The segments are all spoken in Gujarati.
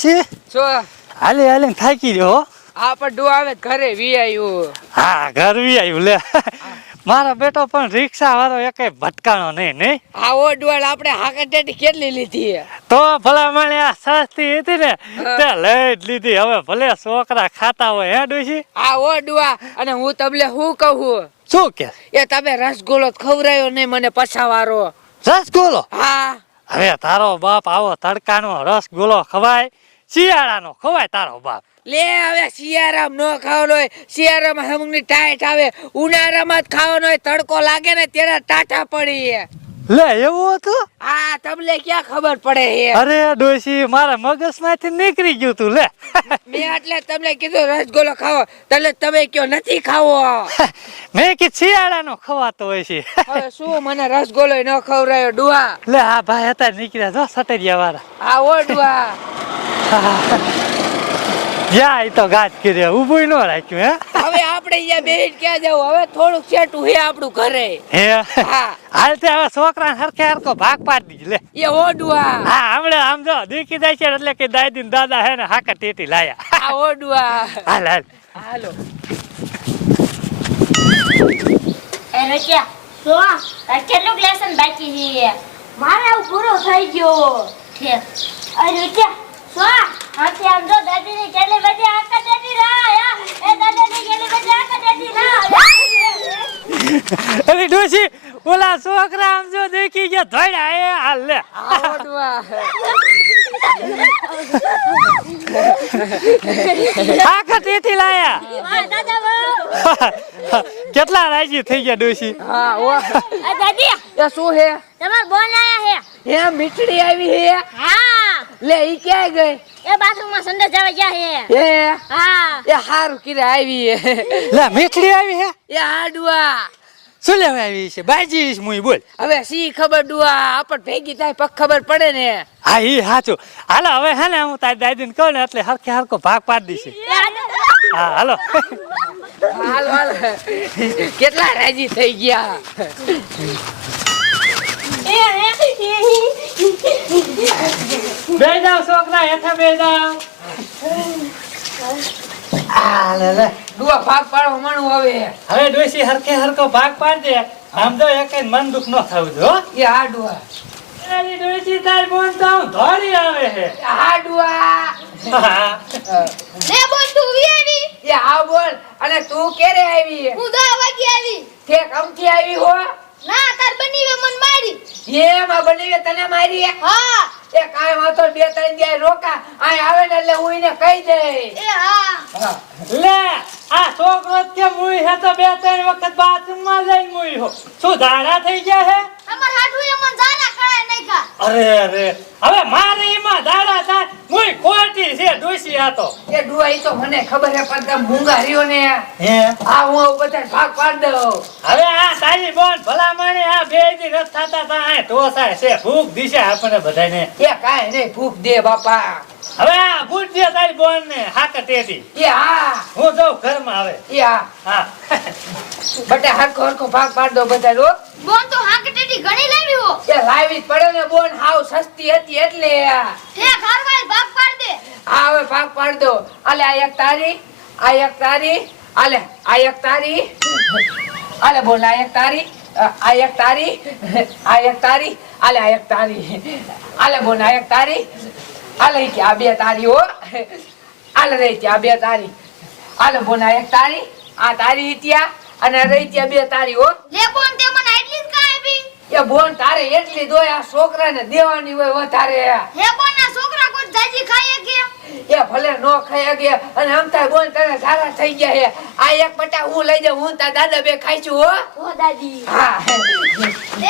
ડોશી જો હાલે હાલે થાકી રહ્યો હો. આ પણ ડો આવે ઘરે વી આવ્યું હા ઘરવી આવ્યું લે. મારો બેટો પણ રિક્ષા વાળો એકે ભટકાણો નહીં નહીં. આ ઓ ડોળ આપણે હાકટેટી કેટલી લીધી તો ભલા માણે આ સસ્તી હતી ને તે લઈ જ લીધી. હવે ભલે છોકરા ખાતા હોય હે ડોશી? આ ઓ ડુઆ અને હું તમને શું કહું? શું કે? એ તમે રસગુલ્લો ખવરાયો નહીં મને પછાવારો રસગુલ્લો? હા. હવે તારો બાપ આવો તડકાનો રસગુલ્લો ખવાય શિયાળાનો ખવાય તારો બાપ. લે હવે શિયાળામાં ન ખાવાનો હોય શિયાળામાં હમુંગની ટાઈટ આવે ઉનાળામાં જ ખાવાનો હોય તડકો લાગે ને ત્યારે ટાટા પડી લે એવું હતું? આ તમને ક્યાં ખબર પડે હે? અરે ડોશી મારા મગજમાંથી નીકળી ગયું તું લે. મેં એટલે તમને કીધું રસગુલ્લો ખાવો એટલે તમે કયો નથી ખાવો? મેં કે શિયાળાનો ખવાતો હોય છે. હવે શું મને રસગુલ્લો ન ખવરાયો ડુઆ? લે આ ભાઈ હતા નીકળ્યા જો સટરિયા વાળા આ ઓ ડુઆ. યા એ તો ગાજ કરી ઊભું ન રાખ્યું હે? હવે આપણે અહીંયા બેહીને ક્યાં જવું હવે થોડુંક છેટું હે આપણું ઘરે. હે? હા. હાલ તે હવે છોકરા હરખે હરખો ભાગ પાડી દીધી લે. એ ઓડુઆ. હા હમણે આમ જો દીકી જાય છે એટલે કે દાદી ને દાદા હે ને હાકા ટેટી લાયા. આ ઓડુઆ. હાલ હાલ. હાલો. એ રચ્યા તો કેટલું લેસન બાકી છે? મારે પૂરો થઈ ગયો છે. અરે રચ્યા સો હાથી આમ જો દાદી ની કેટલી બધી આકા દાદી રા એ દાદા ની કેટલી બધી આકા દાદી રા અરે ડોશી ઓલા છોકરા આમ જો દેખી ગયા ધોડ્યા એ હાલ લે. આખા તેથી લાયા. કેટલા રાજી થઈ ગયા ડોશી. હા ઓ દાદી એ શું હે? તમાર આયા છે હે મીઠડી આવી હે? હા. લે ઈ ક્યાં ગઈ? એ બાથરૂમમાં સંડસ જવા ગયા હે? હે હા. એ હારું કીરે આવી હે. લે મીઠડી આવી હે? એ હાડુઆ. શું લેવા આવી છે? બાજી મુઈ બોલ. હવે સી ખબર ડુઆ? આપણ ભેગી થાય પગ ખબર પડે ને. હા ઈ સાચું હાલો હવે હે ને હું તારી દાદીને કહું ને એટલે હરખે હરખો ભાગ પાડી દઈશ. હા હાલો. હાલ હાલ. કેટલા રાજી થઈ ગયા. બે જાવ છોકરા હેઠા બે જાવ આ લે લે. ડુઆ ભાગ પાડો મણું હવે. હવે ડોશી હરખે હરખો ભાગ પાડજે. આમ તો એક મન દુખ ન થવું જો. એ હાડુઆ અરે ડોશી તાર બોન તો ધોરી આવે છે. એ હાડુઆ લે બોલ તું વિયાની એ હા બોલ. અને તું કેરે આવી? હું દા વાગી આવી. તે કમથી આવી હો. ના તાર બની વે મન મારી. એમાં બની તને મારી? હા. એ કાય નહીં, બે ત્રણ દે રોકા. આ આવે ને એટલે હું એને કહી દે. એ હા. લે આ છોકરો કે મુઈ હે તો બે ત્રણ વખત બાથરૂમમાં જઈને મુઈ હો. શું ધારા થઈ ગયા હે? અમાર હાડું એ મન ધારા કળાય નઈ કા અરે અરે. હવે મારે એમાં ધાડા થાય. મુઈ ખોટી છે ડોસી આ તો. એ ડુઆઈ તો મને ખબર હે પણ તમે મૂંગા રહ્યો ને હે આ હું બધા ભાગ પાડ દઉં. હવે તારી બોન ભલા માણે આ બે દી રથ થતા તા આ ઢોસાય છે. ભૂખ દિશે આપણને બધાને એ કાઈ નહીં ભૂખ દે બાપા. હવે આ ભૂખ દે તારી બોન ને હાક ટેટી. એ હા. હું જાઉં ઘરમાં આવે એ હા. હા. બટા હરખો હરખો ભાગ પાડ દો બધા રો બોન તો હાકટેટી ઘણી લાવી હો. એ લાવી પડે ને બોન હાવ સસ્તી હતી એટલે એ ઘર વાળ ભાગ પાડ દે. હા હવે ભાગ પાડ દો આલે આ એક તારી આ એક તારી આલે આ એક તારી. આલે બોલ આ એક તારી આ એક તારી આ એક તારી આલે આ એક તારી. આલે બોલ આ એક તારી. આલે કે આ બે તારી હો. આલે રહી ત્યાં આ બે તારી. આલે બોલ આ એક તારી આ તારી ત્યાં અને રહી ત્યાં બે તારી હો. લે બોન તે મને આટલી જ કા આપી. એ બોન તારે એટલી દોય આ છોકરાને દેવાની હોય વધારે. હે બોન ના છોકરા કોઈ જાજી ખાય કે એ ભલે નો ખાઈ ગયા અને આમ થાય બોન તને સારા થઈ ગયા હે. આ એક પટા હું લઈ જાઉં હું તા દાદા બે ખાઈ છું હો ઓ દાદી. હા.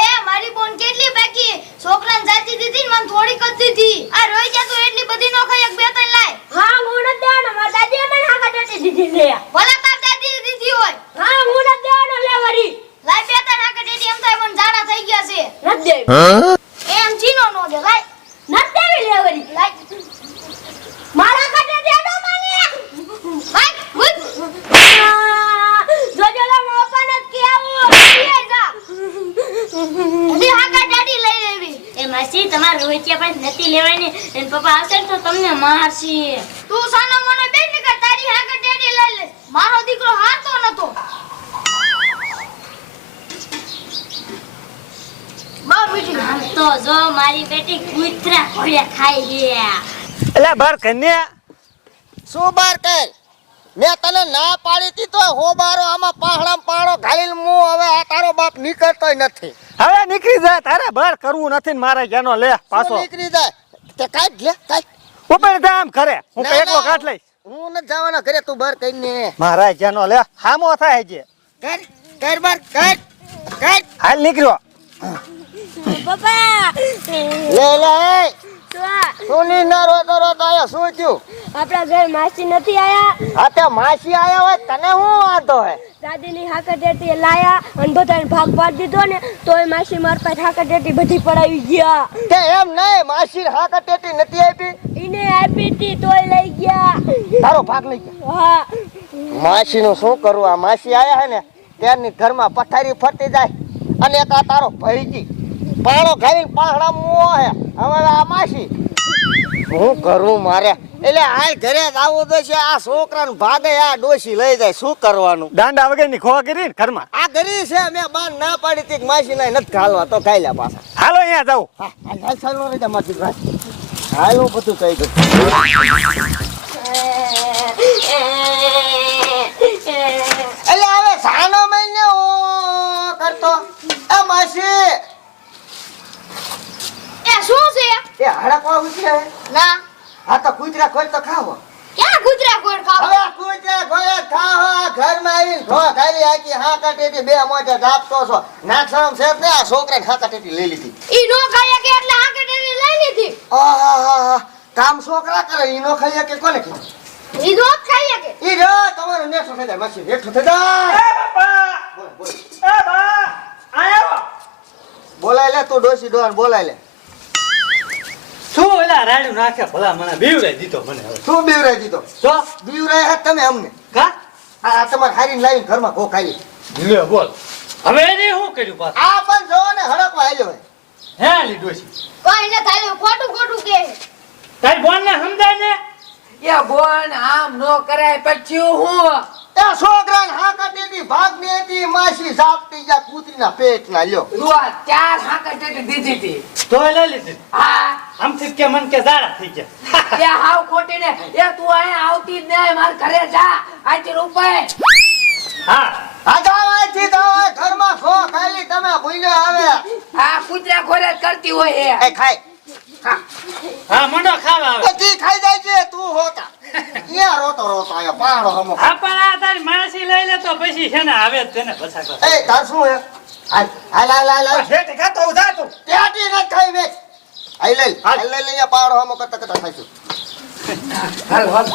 એ મારી બોન કેટલી બાકી? છોકરાને જાતી દીધી ને મને થોડીક જ દીધી. આ રોઈ જા તો એટલી બધી નો ખાય એક બે ત્રણ લાય. હા હું ન દેવાનો મારા દાદી મને હાકટેટી દીધી લે ભલે તાર દાદી દીધી હોય. હા હું ન દેવાનો લે વરી લાય બે ત્રણ દીધી એમ થાય મને જાડા થઈ ગયા છે. ન દે એમ ચીનો નો દે લાય. ન દેવી લે વરી લાય મારા હાકટેટી આડો માને લાય મુત જોજો લે મોપા ન કે આવું લે જા હજી હાકા દાડી લઈ લેવી. એ માસી તમારે રોહિત્યા પાસે નથી લેવાની. એન પપ્પા આવશે તો તમને મારશે. તું સાનો મને બેન ને તારી હાકે ટેડી લઈ લે મારો દીકરો હારતો નતો. બા મીઠી આમ તો જો મારી બેટી કૂતરા ખોળ્યા ખાઈ ગયા એટલે બાર કન્યા. શું બાર કર? મેં તને ના પાડી હતી તો હો બારો આમાં પાહડામ પાહડો ઘાલીને મું હવે આ તારો બાપ નીકળતોય નથી. હવે નીકળી જાય તારે બર કરવું નથી ને મારે જેનો લે પાછો. નીકળી જાય? તે કાઢ લે કાઢ ઉપર જા આમ ખરે હું ના, તો એકલો કાઢ લઈશ. હું નથી જવાના ઘરે તું ભર કઈ ને. મારા જેનો લે હામો થાય છે કર કર બાર કર કર હાલ નીકળ્યો. પપ્પા. લે લે શું ના રોતો રોતો આયો શું થયું? આપણા ઘર માસી નથી આયા? તે માસી આયા હોય તને હું વાંધો હે? દાદીની હાકટેટી લાયા અને બધાને ભાગ પાડી દીધો ને તોય માસી માર પાસે હાકટેટી બધી પડાવી ગયા. તે એમ નહીં માસી હાકા ટેટી નથી આપી? ઈને આપી હતી તોય લઈ ગયા. તારો ભાગ લઈ ગયા. હા. માસી નું શું કરવું આ માસી આયા હે ને ત્યારની ઘરમાં પથારી ફરતી જાય અને એક આ તારો ભઈજી પાણો ખાલી પાહડા મુઓ હે. હવે આ માસી. હું કરું મારે? એટલે આ ઘરે જ આવું તો છે આ છોકરાને ભાગે આ ડોસી લઈ જાય. શું કરવાનું? દાંડા વગરની ખોવા કરી ને ઘરમાં? આ ઘરી છે મેં બાર ના પાડી તીક કે માસી ના નથી ખાલવા તો ખાઈ લે પાછા. હાલો અહીંયા જાઉં હા હાલ ચાલ રહી જા માસી ભાઈ હાલ હું બધું કહી દઉં એટલે હવે સાનો મહિને ઓ કરતો એ માસી એ શું એ હડકવા ઉતરે? ના. હા તો કૂતરા કોઈ તો ખાવો. ક્યાં ગુજરા કોઈ ખાવો? હવે આ કૂતરા ખોલ ખાવો. ઘર ઘરમાં આવીને ખો ખાલી આખી હા કાટેટી બે મોઢે દાબતો છો. નાખવાનું છે ને આ છોકરાને હા કાટેટી લઈ લીધી. ઈ નો ખાય કે એટલે હાકટેટી લઈ લીધી? આહાહા. કામ છોકરા કરે ઈ નો ખાય કે કોને કીધું ઈ નો ખાય કે? ઈ રો તમારો નેઠો થઈ જાય માસી નેઠો થઈ જાય. બોલ, બોલ. બોલાય લે તું ડોસી ડોન બોલાય લે. શું ઓલા રાડ્યું નાખે ભલા મને બીવડાઈ દીધો મને હવે. શું બીવરાઈ દીધો? તો? બીવરાય હે તમે અમને. કા? આ આ તમારે હારીને લાવીને ઘરમાં ઘો ખાઈ લે બોલ. હવે એને શું કર્યું પાછું? આ પણ જો ને હડકવા આલ્યો હે. હે લીધો છે. કોઈ ન થાય ખોટું ખોટું કે. તારી બોન ને સમજાય ને? એ બોન આમ નો કરાય પછી હું? એ છોકરાને હા કાટેલી ભાગની હતી માસી સાપતી જા કૂતરીના પેટના લ્યો. રૂઆ ચાર હાકર ટેટી દીધી હતી. તો લઈ લીધી. હા. આમથી કે મન કે જાડા થઈ ગયા. એ હાવ ખોટી ને એ તું અહીં આવતી જ નહીં માર ઘરે જા. આથી રૂપાય. હા. આ જાઓ અહીંથી જાઓ ઘરમાં ખો ખાલી તમે ભૂલ્યો આવે. આ કૂતરા ખોરે કરતી હોય એ. એ ખાય. હા. મંડો ખાવા આવે. એ તી ખાઈ જાય છે તું હોતા. અહીંયા રોતો રોતો આયો પાડો હમો. હા પછી છે ને આવે તેને બસા કર એ તાર શું હે? હાલ હાલ હાલ હાલ શેઠ કા તો ઉધા તું પેટી ન ખાઈ વે આઈ લઈ આઈ લઈ લઈ પાડો હમ કત કત ખાઈ છું. હાલ હાલ.